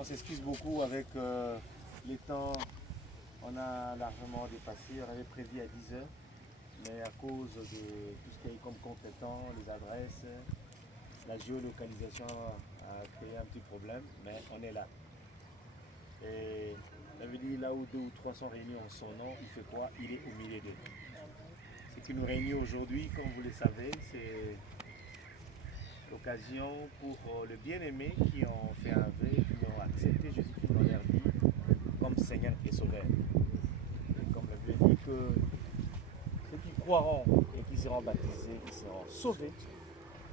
on s'excuse beaucoup avec les temps. On a largement dépassé. On avait prévu à 10 heures, mais à cause de tout ce qui est comme contretemps, les adresses, la géolocalisation a créé un petit problème, mais on est là. Et ça veut dire là où 2 ou 3 sont réunis en son nom, il fait quoi? Il est au milieu d'eux. Ce qui nous réunit aujourd'hui, comme vous le savez, c'est l'occasion pour le bien-aimé qui ont fait un vœu, qui ont accepté Jésus-Christ dans leur vie comme Seigneur et Sauveur. Et comme la Bible dit que ceux qui croiront et qui seront baptisés, ils seront sauvés.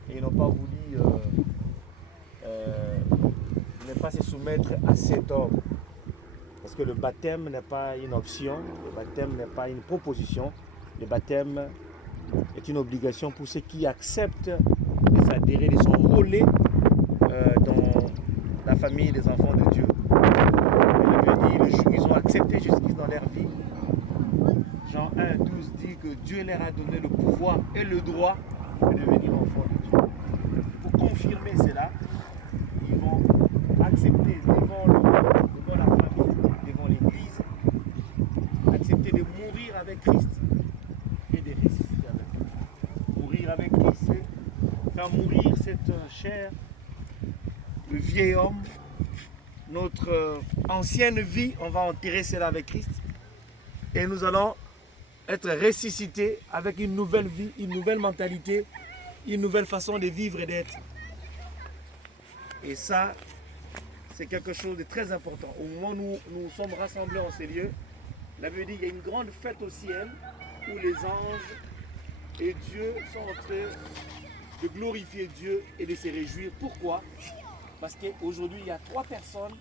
Et ils n'ont pas voulu ne pas se soumettre à cet ordre. Parce que le baptême n'est pas une option, le baptême n'est pas une proposition, le baptême est une obligation pour ceux qui acceptent de s'adhérer, de s'enrôler dans la famille des enfants de Dieu. Il veut dire, le jour où ils ont accepté Jésus-Christ dans leur vie, Jean 1, 12 dit que Dieu leur a donné le pouvoir et le droit de devenir enfants de Dieu. Pour confirmer cela, ils vont accepter devant la famille, devant l'Église, accepter de mourir avec Christ et de ressusciter avec lui. Mourir avec Christ, c'est faire mourir cette chair, le vieil homme, notre ancienne vie, on va enterrer cela avec Christ et nous allons être ressuscités avec une nouvelle vie, une nouvelle mentalité, une nouvelle façon de vivre et d'être. Et ça, c'est quelque chose de très important. Au moment où nous sommes rassemblés en ces lieux, la Bible dit qu'il y a une grande fête au ciel où les anges et Dieu sont en train de glorifier Dieu et de se réjouir. Pourquoi? Parce qu'aujourd'hui, il y a 3 personnes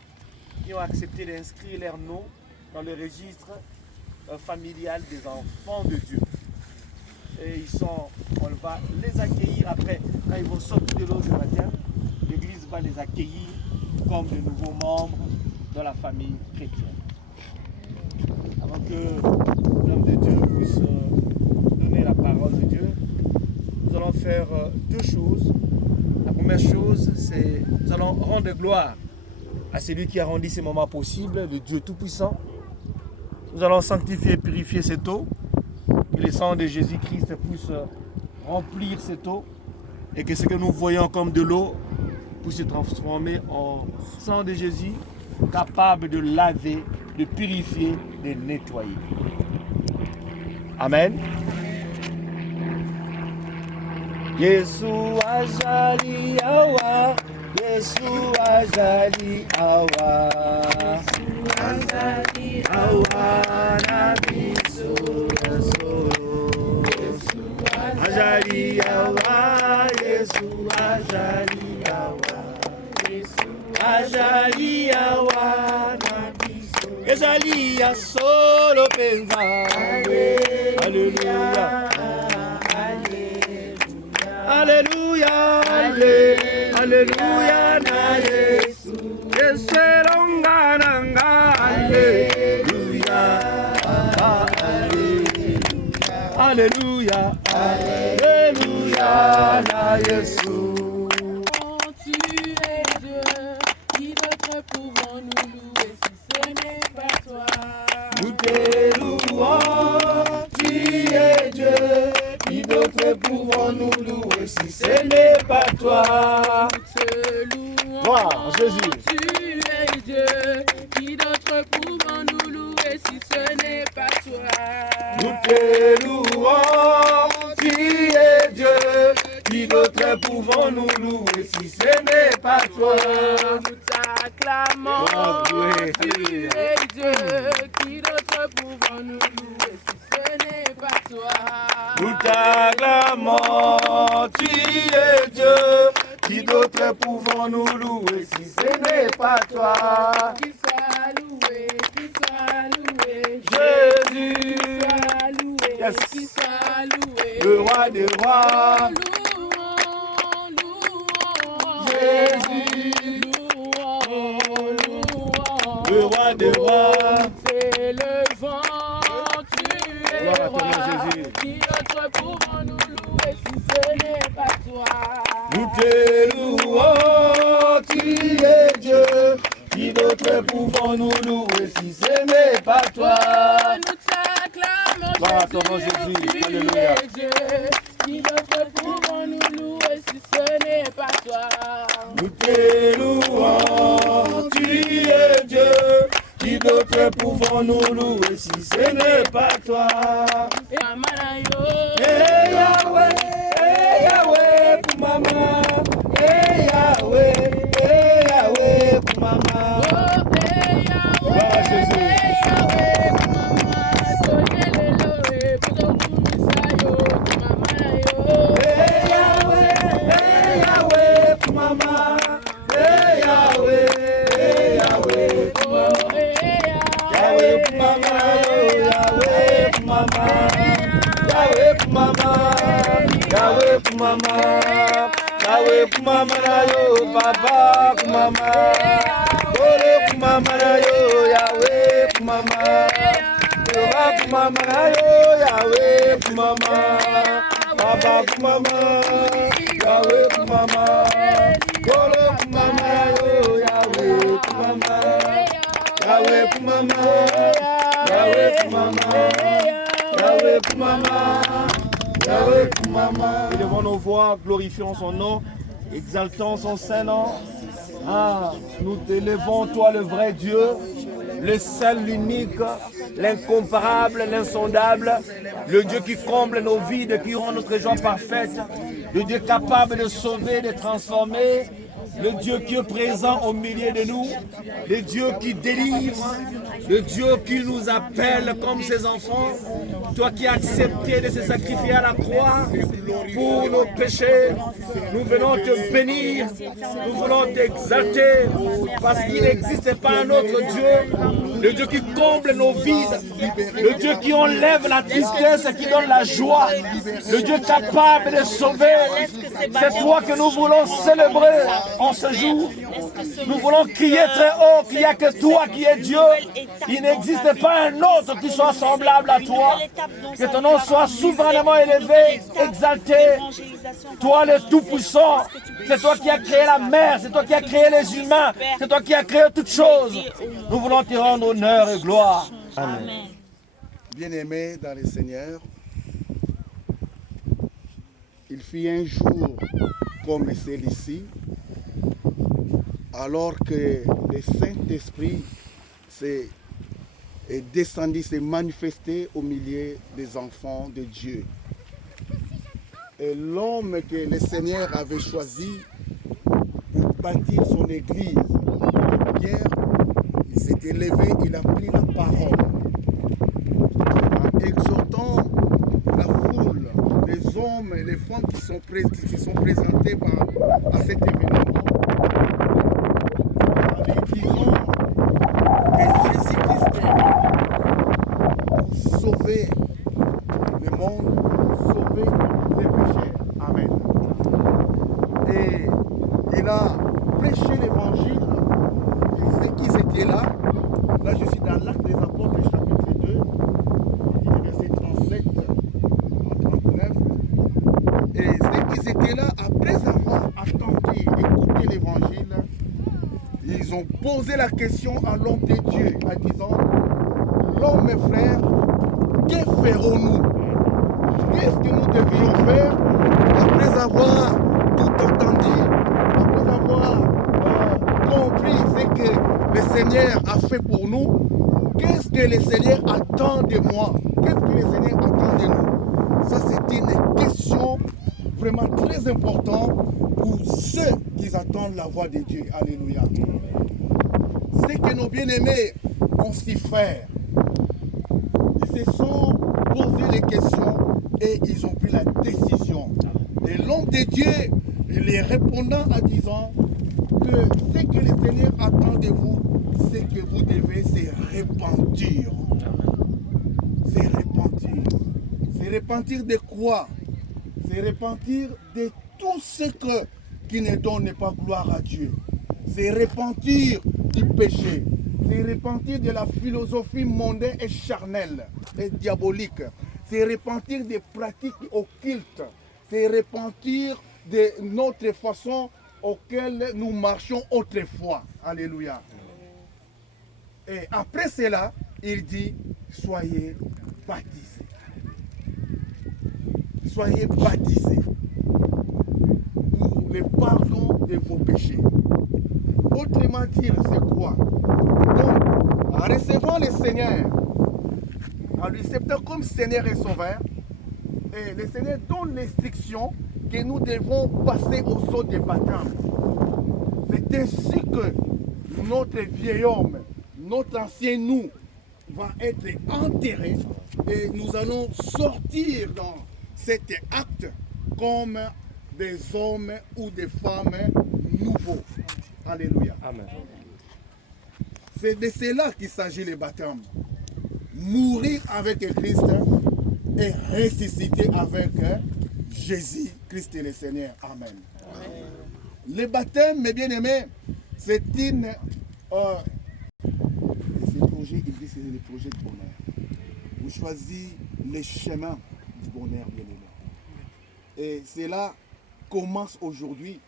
qui ont accepté d'inscrire leur nom dans le registre familial des enfants de Dieu. Et on va les accueillir après, quand ils vont sortir de l'eau du baptême, l'Église va les accueillir comme de nouveaux membres de la famille chrétienne. Avant que l'homme de Dieu puisse donner la parole de Dieu, nous allons faire 2 choses. La première chose, c'est nous allons rendre gloire à celui qui a rendu ces moments possibles, le Dieu Tout-Puissant. Nous allons sanctifier et purifier cette eau, que le sang de Jésus-Christ puisse remplir cette eau et que ce que nous voyons comme de l'eau puisse se transformer en sang de Jésus, capable de laver, de purifier, de nettoyer. Amen. Yesu ajali awa, Yesu ajali awa, Yesu ajali awa na biso Yesu, Yesu ajali awa, Yesu ajali awa, Yesu ajali awa na biso, ezali ya solo penza. Alléluia. Alléluia, Alléluia na Yesu, Yesu longa nanga, Alléluia, Alléluia, Alléluia na Yesu. Tu es Dieu, qui d'autre pouvons-nous louer si ce n'est pas toi? Nous te louons, tu es Dieu. Qui d'autre pouvons-nous louer si ce n'est pas toi? Nous te louons, Gloire, Jésus. tu es Dieu. Qui d'autre pouvons-nous louer si ce n'est pas toi? Nous te louons, tu es Dieu. Qui d'autre pouvons-nous louer si ce n'est pas toi? Nous t'acclamons, tu es Dieu. Qui d'autre pouvons-nous louer si ce n'est pas toi? Nous t'acclamons, tu es Dieu. Qui d'autre pouvons-nous louer si ce n'est pas toi? Qui soit loué, qui soit loué, Jésus, qui soit loué, yes. qui soit loué, le roi des rois. louons, louons, Jésus, louons, louons, le roi des rois. t'élevons, tu es Gloire à ton nom, roi. Jésus. Qui d'autre pouvons-nous louer si ce n'est pas toi? Nous te louons, tu es Dieu. Qui d'autre pouvons-nous louer si ce n'est pas toi? Nous t'acclamons, Gloire à ton nom, Jésus. tu Alléluia. es Dieu. Qui d'autre pouvons-nous louer si ce n'est pas toi? Nous te louons, tu es Dieu. Qui d'autre pouvons-nous louer si ce n'est pas toi? Et Amanayo, Eh Yahweh, pour maman. Eh Yahweh, pour maman. oh, eh, Yahweh, Gloire à Jésus. Yahweh, Mama, Tonyelelo, Puzokumisayo, Mamanayo. Eh Yahweh, pour maman. Eh Yahweh, pour maman. Oh, eh, Yahweh pour maman, Yahweh pour maman, Yahweh pour maman, Yahweh pour maman, Yahweh pour maman, yo papa pour maman, Ore pour maman, yo Yahweh pour maman, Yehova pour maman, yo Yahweh pour maman, Papa pour maman, Yahweh pour maman, Ore pour maman, yo Yahweh pour maman. Yahweh pour maman, Yahweh pour maman, Yahweh pour maman, Yahweh pour maman. Élevons nos voix, glorifions son nom, exaltons son saint nom. Ah, nous t'élevons, toi le vrai Dieu, le seul, l'unique, l'incomparable, l'insondable, le Dieu qui comble nos vides, qui rend notre joie parfaite, le Dieu capable de sauver, de transformer, le Dieu qui est présent au milieu de nous, le Dieu qui délivre, le Dieu qui nous appelle comme ses enfants, toi qui as accepté de se sacrifier à la croix pour nos péchés, nous venons te bénir, nous voulons t'exalter, parce qu'il n'existe pas un autre Dieu, le Dieu qui comble nos vides, le Dieu qui enlève la tristesse et qui donne la joie, le Dieu capable de sauver. C'est toi que nous voulons célébrer en ce jour. Nous voulons crier très haut qu'il n'y a que toi qui es Dieu. Il n'existe pas un autre qui soit semblable à toi. Que ton nom soit souverainement élevé, exalté. Toi le Tout-Puissant, c'est toi qui as créé la mer, c'est toi qui as créé les humains, c'est toi qui as créé toutes choses. Nous voulons te rendre honneur et gloire. Amen. Bien-aimés dans le Seigneur, il fut un jour comme celui-ci, alors que le Saint-Esprit est descendu, s'est manifesté au milieu des enfants de Dieu. Et l'homme que le Seigneur avait choisi pour bâtir son église, Pierre, il s'est levé, il a pris la parole en exhortant la foule, les hommes et les femmes qui se sont présentés à cet événement, en lui disant que Jésus-Christ est venu pour sauver le monde, pour sauver les pécheurs. Amen. Et il a prêché l'évangile. Ceux qui étaient là, là je suis dans l'Acte des Apôtres, chapitre 2, verset 37 à 39. Et ceux qui étaient là, après avoir attendu, écouté l'évangile, ils ont posé la question à l'homme de Dieu, en disant, l'homme, mes frères, que ferons-nous? Qu'est-ce que nous devions faire après avoir tout entendu, après avoir compris ce que le Seigneur a fait pour nous? Qu'est-ce que le Seigneur attend de moi? Qu'est-ce que le Seigneur attend de nous? Ça, c'est une question vraiment très importante pour ceux qui attendent la voix de Dieu. Alléluia. C'est que nos bien-aimés ont si fait. Ils se sont posé les questions et ils ont pris la décision. Et l'homme de Dieu, il est répondant en disant que ce que le Seigneur attend de vous, c'est que vous devez se repentir. Se repentir. Se repentir de quoi? Se repentir de tout ce qui ne donne pas gloire à Dieu. Se repentir du péché. Se repentir de la philosophie mondaine et charnelle et diabolique. Se repentir des pratiques occultes. Se repentir de notre façon auquel nous marchions autrefois. Alléluia. Et après cela, il dit, soyez baptisés. Soyez baptisés pour le pardon de vos péchés. Autrement dit, c'est quoi? Donc, en recevant le Seigneur, en lui acceptant comme Seigneur et Sauveur, et le Seigneur donne l'instruction que nous devons passer au saut de baptême. C'est ainsi que notre vieil homme, notre ancien nous, va être enterré et nous allons sortir dans cet acte comme des hommes ou des femmes nouveaux. Alléluia. Amen. C'est de cela qu'il s'agit le baptême. Mourir avec Christ et ressusciter avec Jésus-Christ le Seigneur. Amen. Le baptême, mes bien-aimés, c'est une... ce projet, il dit c'est le projet de bonheur. Vous choisissez les chemins du bonheur, bien-aimé. Et cela commence aujourd'hui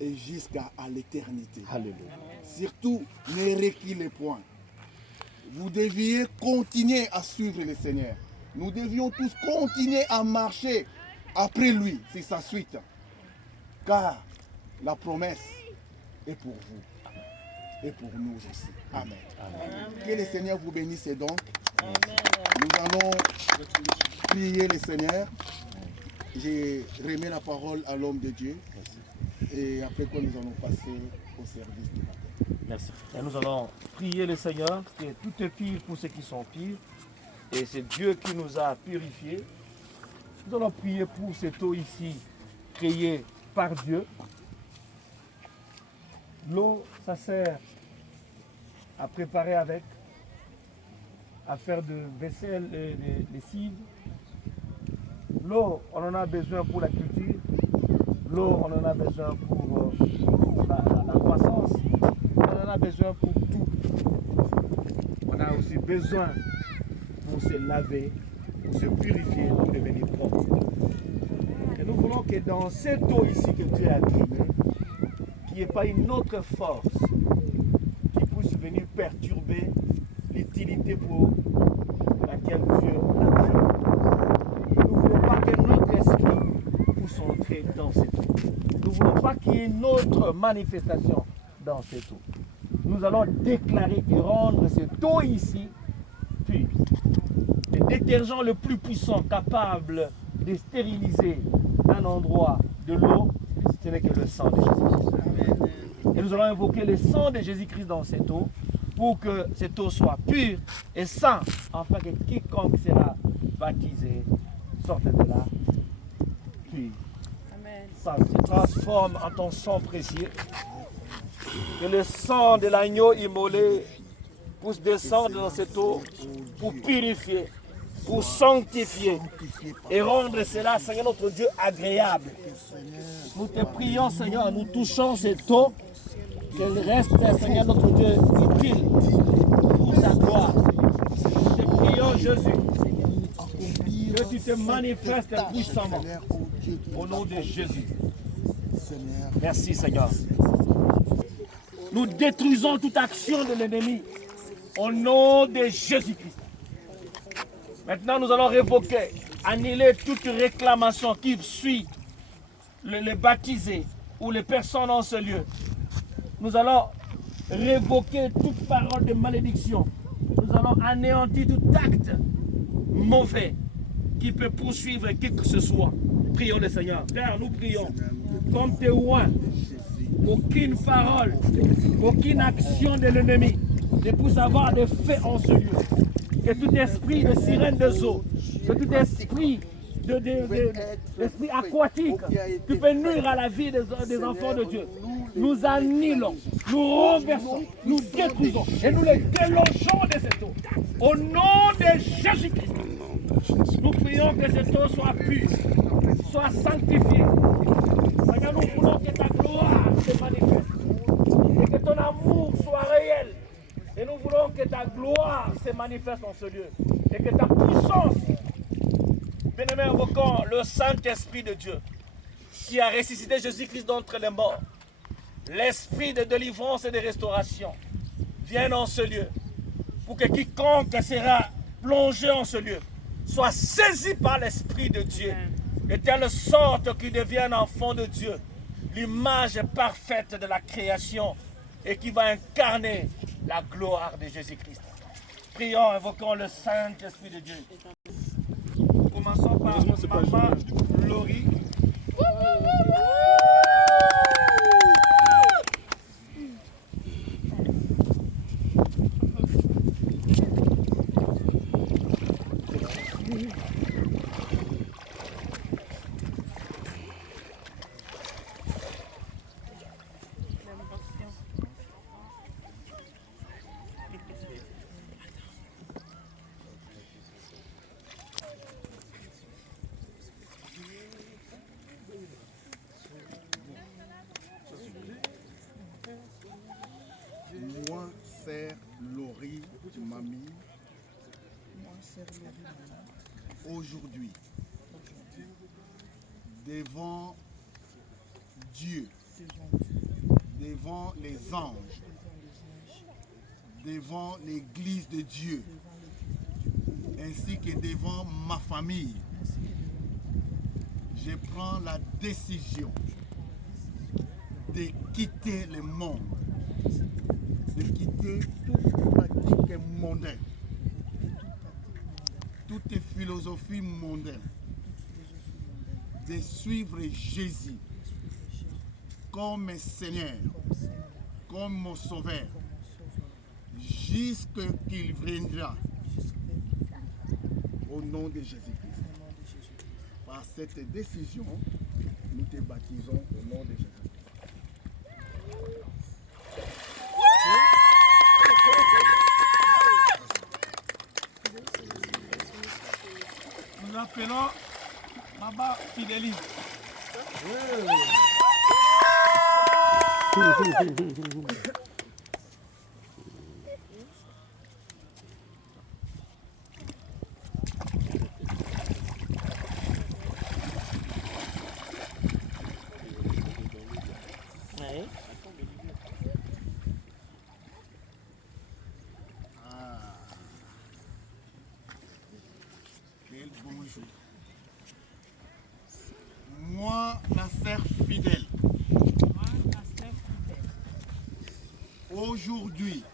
et jusqu'à l'éternité. Alléluia. Surtout, ne reculez point. Vous deviez continuer à suivre le Seigneur. Nous devions tous continuer à marcher après lui, c'est sa suite. Car la promesse est pour vous et pour nous aussi. Amen. Amen. Que le Seigneur vous bénisse donc. Amen. Nous allons prier le Seigneur. J'ai remis la parole à l'homme de Dieu. Et après quoi nous allons passer au service du baptême. Merci. Et nous allons prier le Seigneur, parce que tout est pire pour ceux qui sont pires. Et c'est Dieu qui nous a purifiés. Nous allons prier pour cette eau ici, créée par Dieu. L'eau, ça sert à préparer avec, à faire de vaisselle et des lessives. L'eau, on en a besoin pour la culture. L'eau, on en a besoin pour la croissance. On en a besoin pour tout. On a aussi besoin pour se laver, pour se purifier, pour devenir propre. Et nous voulons que dans cette eau ici que Dieu a créée, qu'il n'y ait pas une autre force qui puisse venir perturber l'utilité pour laquelle Dieu l'a créée. Nous ne voulons pas que notre esprit puisse entrer dans cette eau. Nous ne voulons pas qu'il y ait une autre manifestation dans cette eau. Nous allons déclarer et rendre cette eau ici pure. Le détergent le plus puissant capable de stériliser un endroit de l'eau, ce n'est que le sang de Jésus-Christ. Et nous allons invoquer le sang de Jésus-Christ dans cette eau pour que cette eau soit pure et sainte, afin que quiconque sera baptisé sorte de là pur. Ça se transforme en ton sang précieux. Que le sang de l'agneau immolé puisse descendre dans cette eau pour purifier, pour sanctifier et rendre cela, Seigneur notre Dieu, agréable. Nous te prions, Seigneur, nous touchons cette eau, qu'elle reste, Seigneur notre Dieu, utile pour ta gloire. Nous te prions, Jésus, que tu te manifestes puissamment au nom de Jésus. Merci, Seigneur. Nous détruisons toute action de l'ennemi au nom de Jésus-Christ. Maintenant, nous allons révoquer, annuler toute réclamation qui suit les baptisés ou les personnes en ce lieu. Nous allons révoquer toute parole de malédiction. Nous allons anéantir tout acte mauvais qui peut poursuivre qui que ce soit. Prions le Seigneur. Père, nous prions comme témoins. Aucune parole, aucune action de l'ennemi ne puisse avoir de fait en ce lieu. Que tout esprit de sirène des eaux, que tout esprit d'esprit aquatique qui peut nuire à la vie des enfants de Dieu, nous annulons, nous renversons, nous détruisons et nous les délogeons de cette eau. Au nom de Jésus-Christ, nous prions que cette eau soit pure, soit sanctifiée. Seigneur, nous voulons que ta gloire se manifeste et que ton amour soit réel. Et nous voulons que ta gloire se manifeste dans ce lieu et que ta puissance, bien-aimés, invoquons le Saint-Esprit de Dieu qui a ressuscité Jésus-Christ d'entre les morts. L'esprit de délivrance et de restauration vient dans ce lieu pour que quiconque sera plongé en ce lieu soit saisi par l'Esprit de Dieu, de telle sorte qu'il devienne enfant de Dieu, l'image parfaite de la création et qui va incarner la gloire de Jésus-Christ. Prions, invoquons le Saint-Esprit de Dieu. Commençons par Maman Laurie. Moi, sœur Laurie, mamie, aujourd'hui, devant Dieu, devant les anges, devant l'église de Dieu, ainsi que devant ma famille, je prends la décision de quitter le monde, de quitter toute pratique mondaine, toute philosophie mondaine, de suivre Jésus comme Seigneur, comme mon Sauveur, jusqu'à qu'il viendra, au nom de Jésus-Christ. Par cette décision, nous te baptisons au nom de Jésus. Nous appelons Maman Fidélie. Quel bonjour. Moi, la sœur fidèle, aujourd'hui,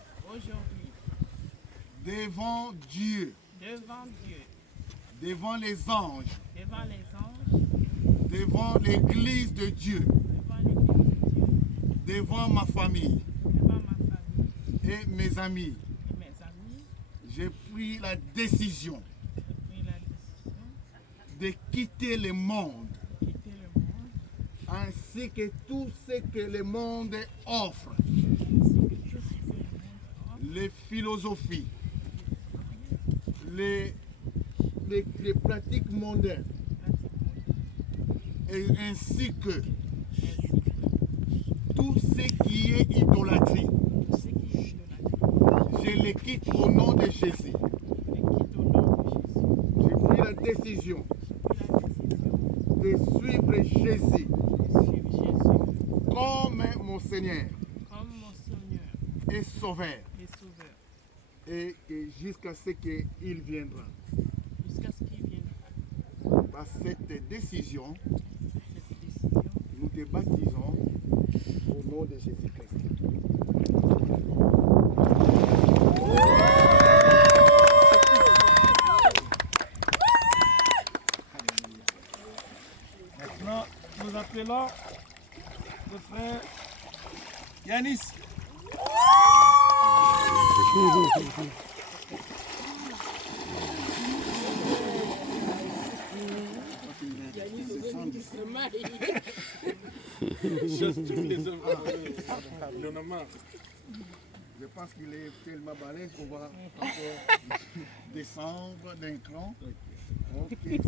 devant Dieu, devant les anges, devant l'église de Dieu, devant ma famille et mes amis, j'ai pris la décision de quitter le monde ainsi que tout ce que le monde offre, les philosophies, les pratiques mondaines, et ainsi que tout ce qui est idolâtrie. Je les quitte au nom de Jésus. J'ai pris la décision de suivre Jésus comme mon Seigneur et Sauveur, et jusqu'à ce qu'il viendra. Par cette décision, nous te baptisons au nom de Jésus-Christ. Maintenant, nous appelons le frère Yanis. Je pense qu'il est tellement balèze qu'on va encore descendre d'un cran. Ok.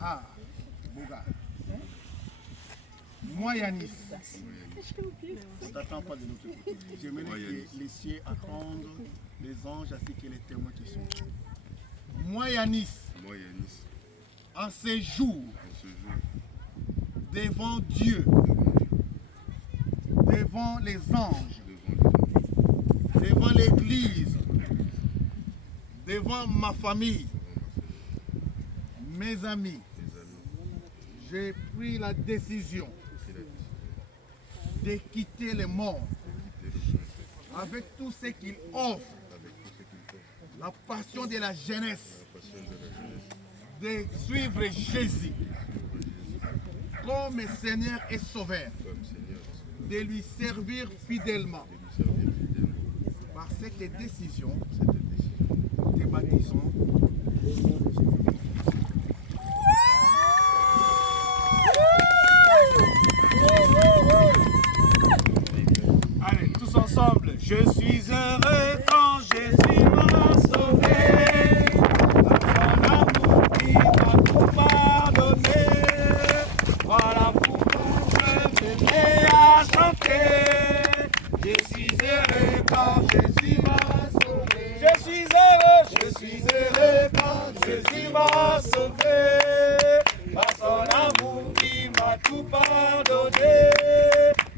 Ah, Bouga. Moi, Yanis, on ne t'attend pas de notre côté. J'aimerais que les cieux attendent les anges ainsi que les témoins qui sont. Moi, Yanis, en ce jour, devant Dieu, devant les anges, devant ma famille, mes amis, j'ai pris la décision de quitter le monde avec tout ce qu'il offre, la passion de la jeunesse, de suivre Jésus comme Seigneur et Sauveur, de lui servir fidèlement. Par cette décision, nous te baptisons. Allez, tous ensemble. Je suis heureux quand Jésus m'a sauvé. Son amour qui m'a tout pardonné. Voilà pourquoi je m'ai à chanter. Je suis heureux quand Jésus m'a sauvé. Je suis heureux quand Jésus m'a sauvé. Par son amour qui m'a tout pardonné.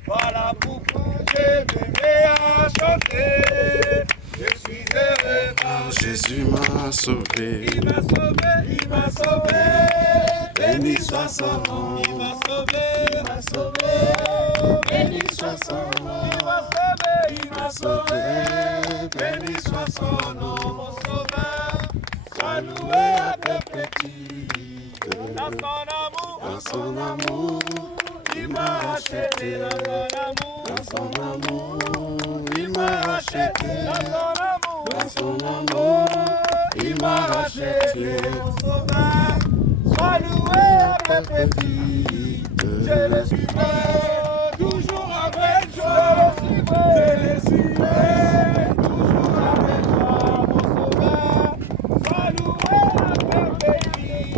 Voilà pourquoi je me mets à chanter. Je suis heureux quand Jésus m'a sauvé. il m'a sauvé, il m'a sauvé. Béni soit son nom. Il m'a sauvé, il m'a sauvé. Béni soit son nom. Il m'a sauvé, il m'a sauvé. Béni soit son nom, mon sauveur. Sois loué à perpétuité. Dans son amour, il m'a racheté. Dans son amour, il m'a racheté. Dans son amour, il m'a racheté. Mon sauveur, sois loué à perpétuité. Je le suivrai, toujours avec joie. Je le suivrai, toujours avec joie. Mon sauveur, sois loué à perpétuité.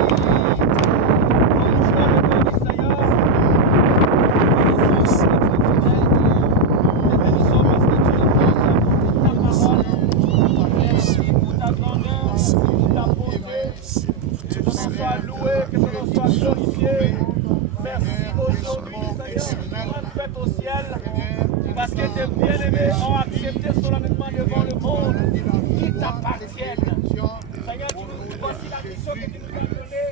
Parce que tes bien-aimés ont accepté solennellement devant le monde qui t'appartiennent. Seigneur, voici la mission que tu nous as donnée.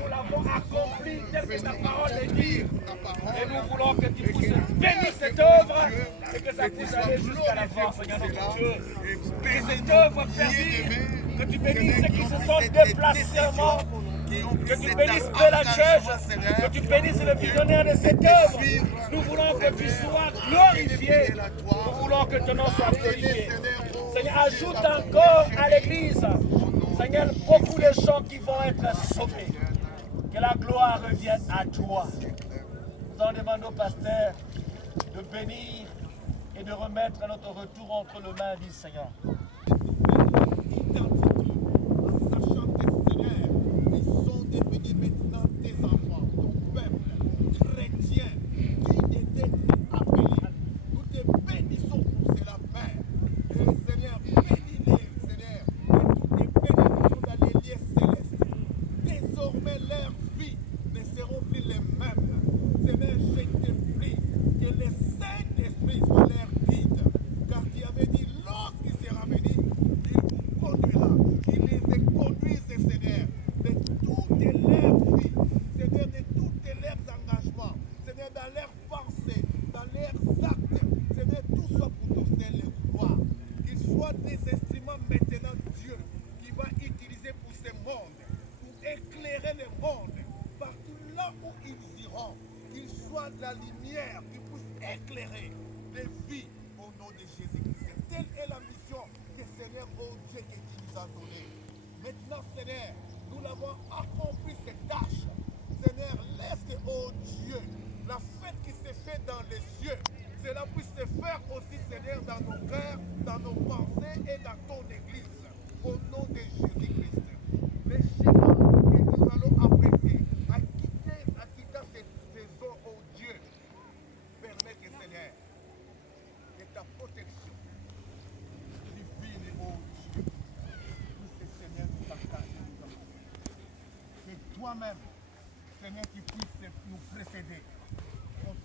Nous l'avons accomplie telle que ta parole est dit. Et nous voulons que tu puisses bénir cette œuvre et que ça puisse aller jusqu'à la fin, Seigneur notre Dieu. Et cette œuvre perdue, que tu bénisses ceux qui se sont déplacés au monde. Que tu bénisses Bella Church, que tu bénisses le visionnaire de cette œuvre. Nous voulons que tu sois glorifié. Nous voulons que ton nom soit glorifié. Seigneur, ajoute encore à l'église, Seigneur, beaucoup de gens qui vont être sauvés. Que la gloire revienne à toi. Nous en demandons au pasteur de bénir et de remettre notre retour entre les mains du Seigneur. Devenir maintenant tes enfants, ton peuple chrétien qui était appelé. Nous te bénissons pour cela, Père. Et Seigneur, bénis-les, Seigneur. Et toutes tes bénédictions dans les lieux célestes. Désormais, leurs vies ne seront plus les mêmes. Seigneur, je te prie que le Saint-Esprit soit leur guide. Car tu avais dit, lorsqu'il sera venu, il vous conduira. Il les conduise, Seigneur. De toutes leurs vies, Seigneur, de tous leurs engagements, Seigneur, dans leurs pensées, dans leurs actes, Seigneur, tout ça pour nous donner le gloire. Qu'ils soient des instruments maintenant, Dieu, qui va utiliser pour ce monde, pour éclairer le monde, partout là où ils iront, qu'ils soient de la lumière, qu'ils puissent éclairer les vies au nom de Jésus-Christ. Telle est la mission que Seigneur, oh Dieu, que tu nous as donnée. Maintenant, Seigneur, nous l'avons accompli cette tâche. Seigneur, laisse que, oh Dieu, la fête qui s'est faite dans les cieux, cela puisse se faire aussi, Seigneur, dans nos cœurs, dans nos pensées et dans ton église. Au nom de Jésus-Christ. Les chemins que nous allons apprécier à quitter cette saison, oh Dieu, permet que, Seigneur, que ta protection divine, oh Dieu, puisse, Seigneur, nous partager. Que toi-même, Seigneur, qui puisse nous précéder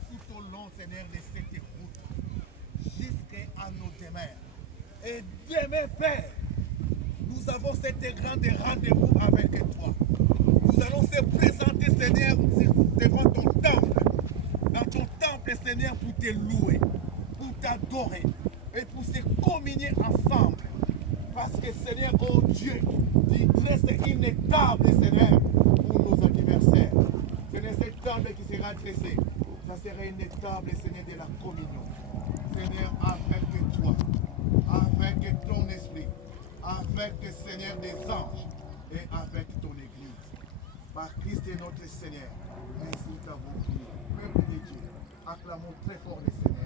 tout au long, Seigneur, de cette route, jusqu'à nos demeures. Et demain, Père, nous nous avons cette grande rendez-vous avec toi. Nous allons se présenter, Seigneur, devant ton temple. Dans ton temple, Seigneur, pour te louer, pour t'adorer et pour se communier ensemble. Parce que, Seigneur, oh Dieu, tu dresses une table, Seigneur, pour nos adversaires. Seigneur, cette table qui sera dressée, ça sera une table, Seigneur, de la communion. Seigneur, avec toi, avec ton esprit, avec, Seigneur, des anges et avec ton église. Par Christ est notre Seigneur. Ainsi nous t'avons prié. Peuple de Dieu, acclamons très fort le Seigneur.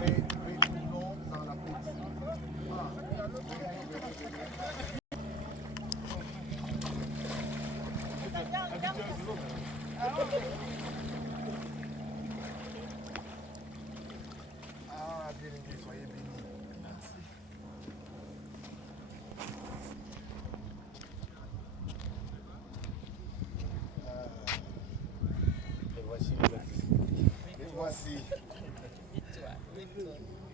Et retournons dans la bien-aimés, soyez bénis. Merci. Et voici. Et voici. Victoire.